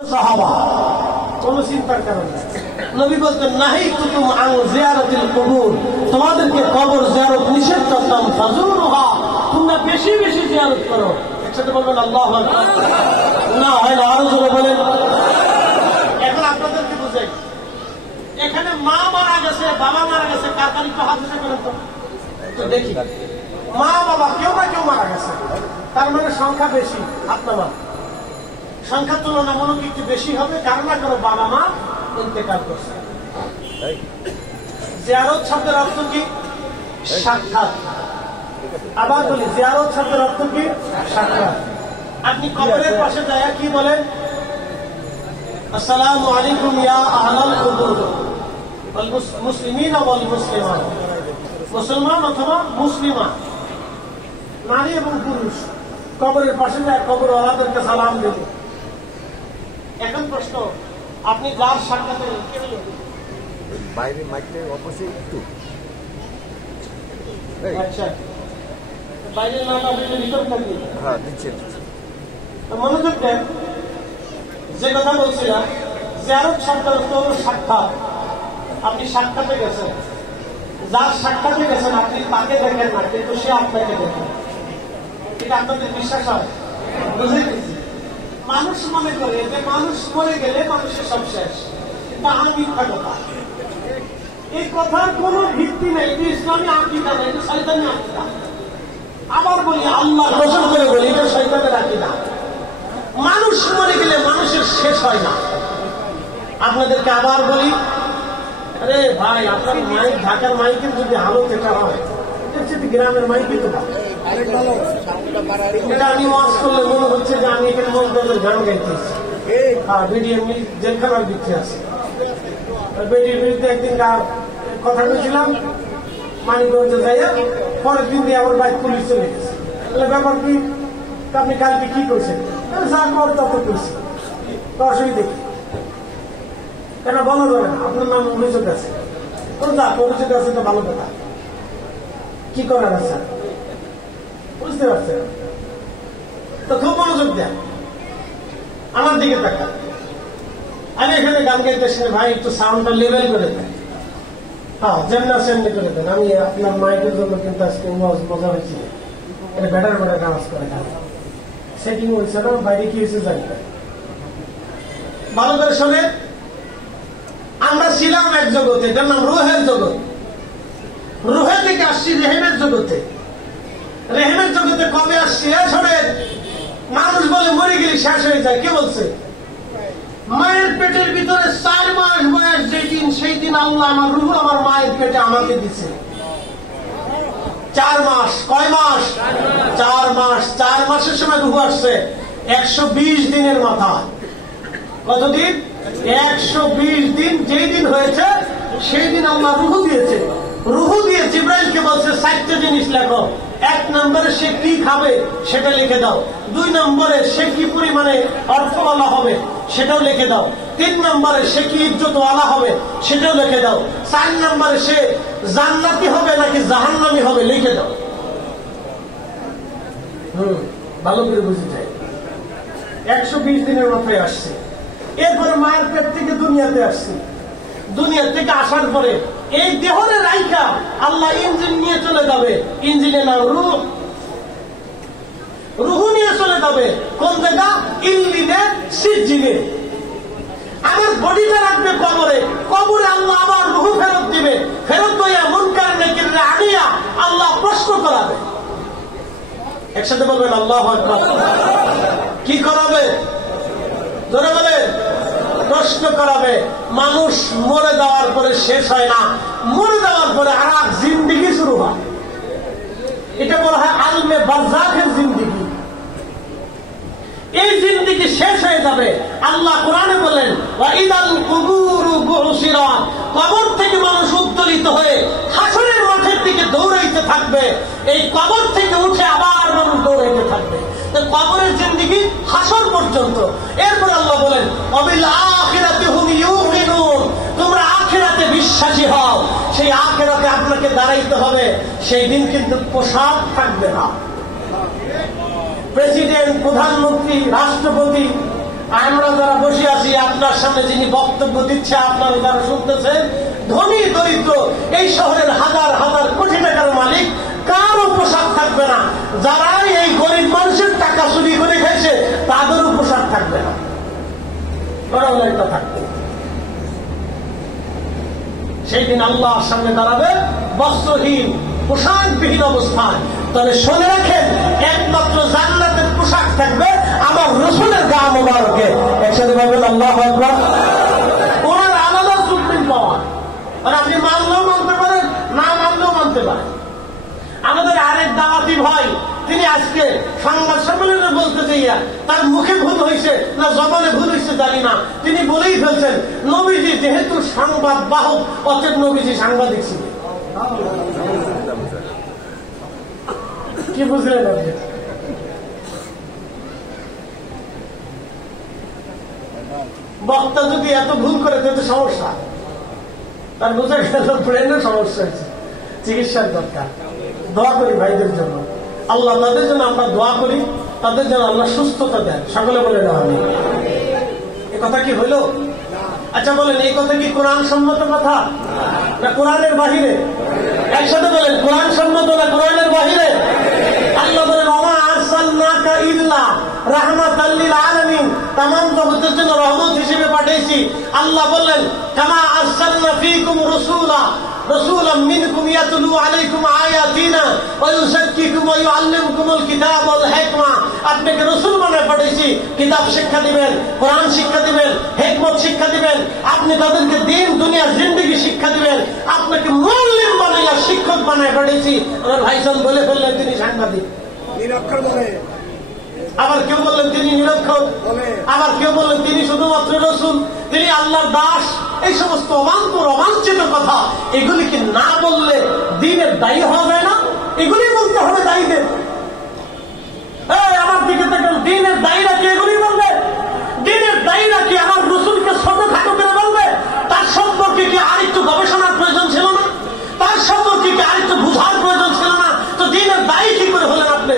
সাহাবা কোন চিন্তার কারণ নাই। নবী বলতেন নাহি তুতুম আন জিয়ারাতিল কুবুর, তোমাদেরকে কবর জিয়ারত নিষেধ করতাম, ফাজুরুহা, তোমরা বেশি বেশি জিয়ারত করো। একসাথে বলবেন আল্লাহু আকবার। না হয় না, আরো জোরে বলেন। এখন আপনাদেরকে বুঝাই, এখানে মা মারা গেছে, বাবা মারা গেছে, কার কার একটু হাত উঠে করেন তো দেখি। মা বাবা কেউ না কেউ মারা গেছে, তার মানে সংখ্যা বেশি। আপনার সংখ্যার তুলনামূলক একটু বেশি হবে, কারণ না কারো বাবা মা ইন্তেকাল করছে। জিয়ারত শব্দের অর্থ কি? সাক্ষাৎ। আবার বলি, জিয়ারত শব্দের অর্থ কি? সাক্ষাৎ। আপনি কবরের পাশে যায় কি বলেন? আসসালামু আলাইকুম ইয়া আহলাল কুবুর ওয়াল মুসলিমিন ওয়াল মুসলিমাত। মুসলমান অথবা মুসলিমা, নারী এবং পুরুষ কবরের পাশে যায়, কবরওয়ালাদেরকে সালাম দেবে। এখন প্রশ্ন, আপনি যার সাক্ষাতে বাইরে মাইকে অবশ্যই একটু আচ্ছা বাইরে না আপনি ভিতর থাকবেন। হ্যাঁ দিচ্ছেন, মনোযোগ দেন। যে কথা বলছিলাম, জিয়ারত শব্দের অর্থ হলো সাক্ষাৎ। আপনি সাক্ষাতে গেছেন, যার সাক্ষাতে গেছেন আপনি তাকে দেখেন না, কিন্তু সে আপনাকে দেখেন। এটা আপনাদের বিশ্বাস হয়? বুঝেছি। মানুষ মনে করে যে মানুষ মরে গেলে মানুষের সব শেষ, কিন্তু মিথ্যা কথা। এই কথার কোন ভিত্তি নেই। এটা ইসলামী আকীদা না, এটা শয়তানি আকীদা। আবার বলি, আল্লাহ কসম করে বলি, এটা শয়তানের আকীদা। মানুষ মরে গেলে মানুষের শেষ হয় না। আপনাদেরকে আবার বলি, আরে ভাই, আপনার মাইক, ঢাকার মাইকের যদি হালত এটা হয়, গ্রামের মাইকই তো ভালো। এটা আমি ওয়াজ করলে মনে হচ্ছে যে আমি এখানে মজবুতের গান গাইতেছি। বিডিএম জেলখানার দিচ্ছে আছে। বেটির বিরুদ্ধে একদিন কথা বলছিলাম, মানিকগঞ্জে যাইয়া, পরের দিন দিয়ে আমার বাইক পুলিশ চলে গেছে। ব্যাপার কি? আপনি কালকে কি করছেন? যা কর তত করছি, অসুবিধা দেখি কেন বলা যাবে না? আপনার নাম অভিযোগ আছে, যা অভিযোগ আছে তো ভালো কথা, কি করার আছে বুঝতে পারছেন? তো খুব মনোযোগ দেন, আমার দিকে তাকান। আমি এখানে গান গাইতেছি, ভাই একটু সাউন্ডটা লেভেল করে দেন। হ্যাঁ, যেমন সেমনি করে দেন। আমি আপনার মাইকের জন্য কিন্তু আজকে মজা হয়েছিল, এটা বেটার বেটার আওয়াজ করে গান সেটিং হয়েছে না, বাইরে কি হয়েছে জানি না। ভালো করে শোনে, আমরা ছিলাম এক জগতে, এটার নাম রুহের জগৎ। রুহে থেকে আসছি রেহেমের জগতে। রেহেমের জগতে কবে আসছি? মানুষ বলে মরে গেলে শেষ হয়ে যায়। কে বলছে? মায়ের পেটের ভিতরে 4 মাস বয়স যেদিন, সেই দিন আল্লাহ আমার রুহ আমার মায়ের পেটে আমাকে দিচ্ছে। 4 মাস। কয় মাস? 4 মাস। 4 মাসের সময় রুহ আসছে 120 দিনের মাথা। কতদিন? 120 দিন। যেই দিন হয়েছে সেই দিন আল্লাহ রুহ দিয়েছে। রুহ দিয়ে জিবরাইলকে বলছে 4টা জিনিস লেখো। 1 নম্বরে সে কি খাবে সেটা লিখে দাও। 2 নম্বরে সে কি পরিমাণে অর্থওয়ালা হবে সেটাও লিখে দাও। 3 নম্বরে সে কি ইজ্জতওয়ালা হবে সেটাও লিখে দাও। 4 নম্বরে সে জান্নাতি হবে নাকি জাহান্নামী হবে লিখে দাও। ভালো করে বুঝে যায়। 120 দিনের মাথায় আসছে। এরপরে মায়ের পেট থেকে দুনিয়াতে আসছে। দুনিয়া থেকে আসার পরে এই দেহরে রাইখা আল্লাহ ইঞ্জিন নিয়ে চলে যাবে। ইঞ্জিনে নাম রূহ। রুহ নিয়ে চলে যাবে কোন জায়গা? ইল্লিনে, সিজ্জিনে। আমার বডিটা রাখবে কবরে। কবরে আল্লাহ আবার রুহ ফেরত দিবে। ফেরত হইয়া মুনকার নাকিররে আনিয়া আল্লাহ প্রশ্ন করাবে। একসাথে বলবেন আল্লাহু আকবার। কি করাবে? ধরে বলে প্রশ্ন করাবে। মানুষ মরে যাওয়ার পরে শেষ হয় না, মরে যাওয়ার পরে আর এক জিন্দিগি শুরু হয়। এটা বলা হয় আলমে বারজাখের জিন্দিগি। এই জিন্দিগি শেষ হয়ে যাবে। আল্লাহ কোরআনে বলেন, ওয়াইদাল কুবুরু বুসিরাত, কবর থেকে মানুষ উত্তোলিত হয়ে হাসরের মাঠের দিকে দৌড়াইতে থাকবে। এই কবর থেকে উঠে আবার মানুষ দৌড়াইতে থাকবে। কবরের জিন্দিগি হাসর পর্যন্ত। এরপর আল্লাহ বলেন, ওয়াবিল আখিরাতি হুম ইউকিনুন, তোমরা আখিরাতে বিশ্বাসী হও। সেই আখিরাতে আপনাকে দাঁড়াইতে হবে। সেই দিন কিন্তু পোশাক থাকবে না। প্রেসিডেন্ট, প্রধানমন্ত্রী, রাষ্ট্রপতি আমরা যারা বসে আছি, আপনার সামনে যিনি বক্তব্য দিচ্ছে, আপনারা যারা শুনতেছেন, ধনী দরিদ্র এই শহরের হাজার হাজার কোটি টাকার মালিক, কারো পোশাক থাকবে না। যারা এই গরিব মানুষের টাকা চুরি করে খাইছে তাদেরও পোশাক থাকবে না, একটা থাকবে। সেই দিন আল্লাহর সামনে দাঁড়াবে বস্ত্রহীন, পোশাকবিহীন অবস্থায়। তাহলে শুনে রাখেন, একমাত্র জান্নাতের পোশাক থাকবে আমার রসুলের গা মোবারকে। একসাথে বলবেন আল্লাহু আকবার। ওনার আলাদা সুপ্রিম পাওয়ার, আর আপনি মানলেও মানতে পারেন, না মানলেও মানতে পারেন। আমাদের আরেক দাওয়াতি ভাই, তিনি আজকে সংবাদ সম্মেলনে বলতে চাইয়া, তার মুখে ভুল হয়েছে না জবানে ভুল হয়েছে জানি না, তিনি বলেই ফেলছেন নবীজি যেহেতু সংবাদ বাহক, অতএব নবীজি সাংবাদিক ছিলেন। কি বুঝলেন আপনি? বক্তা যদি এত ভুল করে তাহলে সমস্যা, তার বোঝা গেল ব্রেনের সমস্যা হয়েছে, চিকিৎসার দরকার। দোয়া করি ভাইদের জন্য, আল্লাহ তাদের জন্য আমরা দোয়া করি, তাদের জন্য আল্লাহ সুস্থতা দেন। সকলে বলে না আমি এ কথা কি হইল? আচ্ছা বলেন, এই কথা কি কোরআন সম্মত কথা না কোরআনের বাহিরে? একসাথে বলেন, কোরআন সম্মত না কোরআনের বাহিরে? আল্লাহ বলেন ওমা আরসালনাকা ইল্লা রাহমাতাল লিল আলামিন, तमाम জগতের জন্য রহমত হিসেবে পাঠিয়েছি। আল্লাহ বললেন কামা আরসালনা ফীকুম রাসূলাম মিনকুম ইয়াতলু আলাইকুম আয়াতিনা ওয়া ইউযাক্কিকুম ওয়া ইউআল্লিমুকুমুল কিতাব ওয়াল হিকমা। আপনাকে রাসূল বানায় পাঠিয়েছি, কিতাব শিক্ষা দিবেন, কোরআন শিক্ষা দিবেন, হিকমত শিক্ষা দিবেন, আপনি তাদেরকে দিন দুনিয়ার জিন্দেগি শিক্ষা দিবেন, আপনাকে মুআল্লিম বানাইয়া শিক্ষক বানায় পাঠিয়েছি। আমার ভাইজান বলে ফেললেন তিনি সাংবাদিক, নিরক্ষর বলে। আবার কেউ বললেন তিনি নিরক্ষর, আবার কেউ বললেন তিনি শুধুমাত্র রসুল, তিনি আল্লাহর দাস। এই সমস্ত অবান্তর অবাঞ্ছিত কথা, এগুলি কি না বললে দ্বীনের দায়ী হওয়া যায় না? এগুলি বলতে হবে দায়ীদের। আমার দিকে দেখেন, দ্বীনের দায়ীরা কি এগুলি বলবে? দ্বীনের দায়ীরা কি আমার রসুলকে ছোটখাটো করে বলবে? তার সম্পর্কে কি আরেকটু গবেষণার প্রয়োজন ছিল না? তার সম্পর্কে কি আরেকটু বুঝার প্রয়োজন ছিল না? তো দ্বীনের দায়ী কি করে হলেন আপনি?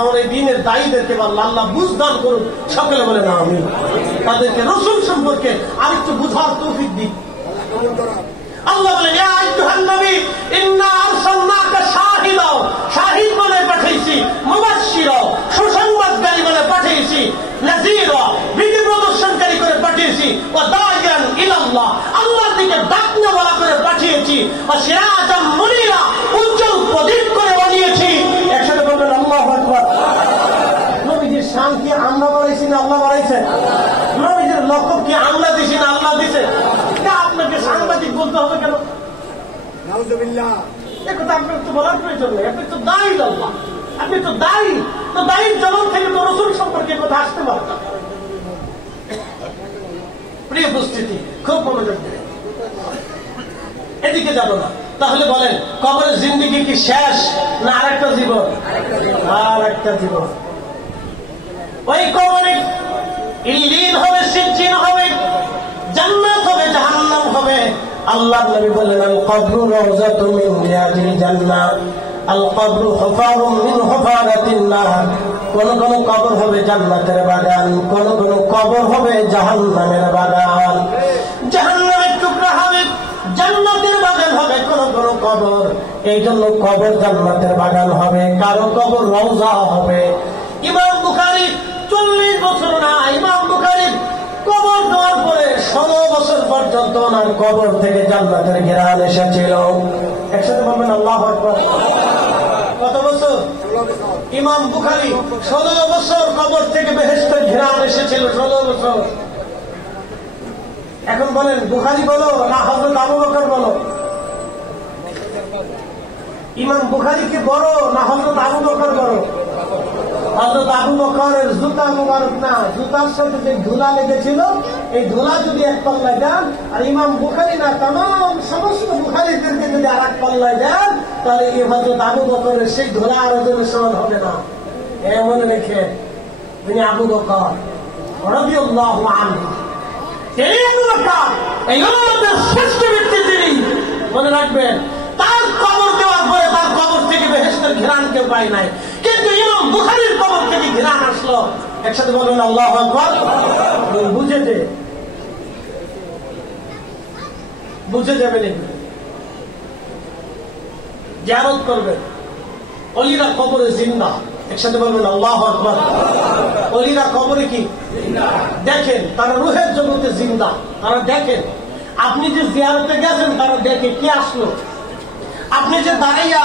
আমার এই দিনের দায়ীদেরকে আল্লাহ বুঝদান করুন। সকলে বলে না আমি, তাদেরকে রসুল সম্পর্কে আরেকটু বুঝার তৌফিক দিন। আল্লাহ বলেন ইয়া আইয়ুহান নবী ইন্না আরসালনাকা শাহিদা, শাহিদ বলে পাঠিয়েছি, মুবাশশিরা সুসংবাদকারী বলে পাঠিয়েছি, নাযীরা বিধি প্রদর্শনকারী করে পাঠিয়েছি, ওয়া দাইয়ান ইলাল্লাহ আল্লাহর দিকে ডাকনা বলা করে পাঠিয়েছি, ওয়া সিরাজাম মুনীরা উজ্জ্বল প্রদীপ করে বানিয়েছি। একসাথে বলবেন আল্লাহু আকবার। নবীজির শান কি আমরা বাড়াইছি না আল্লাহ বাড়াইছেন? নবীজির লকব কি আমরা দিছি না আল্লাহ দিছে? আপনাকে সাংবাদিক বলতে হবে কেন? নাউযুবিল্লাহ। একথা আপনার তো বলার প্রয়োজন নেই, আপনি তো দায়ী আল্লাহ, আপনি তো দায়ী। তো দায়ীর জবাব থেকে তো রসুল সম্পর্কে কথা আসতে পারত। প্রিয় উপস্থিতি, খুব মনোযোগ দেবেন, এদিকে যাব না। তাহলে বলেন, কবরের জিন্দেগি কি শেষ না আরেকটা জীবন? আর একটা জীবন। ওই কবরে ইল্লিন হবে, সিজ্জিন হবে, জান্নাত হবে, জাহান্নাম হবে। আল্লাহর নবী বললেন আল কবরু রাওযাতুম মিন রিয়াদিল জান্নাহ, আল কবরু হুফারুম মিন হুফারাতিন নার। কোন কোন কবর হবে জান্নাতের বাগান, কোন কোন কবর হবে জাহান্নামের বাগান। জাহান্নামের টুকরা হবে, জান্নাতের বাগান হবে কোন কোন কবর। এই জন্য কবর জান্নাতের বাগান হবে, কারো কবর রওজা হবে। ইমাম বুখারী 40 বছর না, ইমাম বুখারী কবর দেওয়ার পরে 16 বছর পর্যন্ত ওনার কবর থেকে জান্নাতের ঘেরান এসেছিল। একসাথে বলবেন আল্লাহু আকবার। কত বছর? ইমাম বুখারী 16 বছর কবর থেকে বেহেশতের ঘেরান এসেছিল, 16 বছর। এখন বলেন বুখারী বলো না হযরত আবু বকর বলো? ইমাম বুখারী কি বড় না হযরত আবু বকর বড়? হযরত আবু বকরের জুতা মুবারক না, জুতার সাথে যে ধুলা লেগেছিল, এই ধুলা যদি এক পাল্লায় দেন, আর ইমাম বুখারী না তামাম সমস্ত বুখারীদেরকে যদি আর এক পাল্লায় দেন, তাহলে এই হযরত আবু বকরের সেই ধুলা আর ওজনের সমান হবে না। এমন লেখে তিনি আবু বকর রাদিয়াল্লাহু আনহু, তিনি আবু বকর, এই উম্মতের শ্রেষ্ঠ ব্যক্তি তিনি। মনে রাখবেন, তার কবর দেওয়ার পরে তার কবর থেকে বেহেশতের ঘেরান কেউ পায় নাই। কিন্তু ইমাম বুখারীর কবর থেকে ঘ্রাণ আসলো, একসাথে বলবেন আল্লাহু আকবার। বুঝে যাবেন, এগুলো জিয়ারত করবেন। অলিরা কবরে জিন্দা, একসাথে বলবেন আল্লাহু আকবার। অলিরা কবরে কি দেখেন, তারা রূহের জগতে জিন্দা, তারা দেখেন। আপনি যে জিয়ারতে গেছেন, তারা দেখে কে আসলো। আপনি যে দাঁড়াইয়া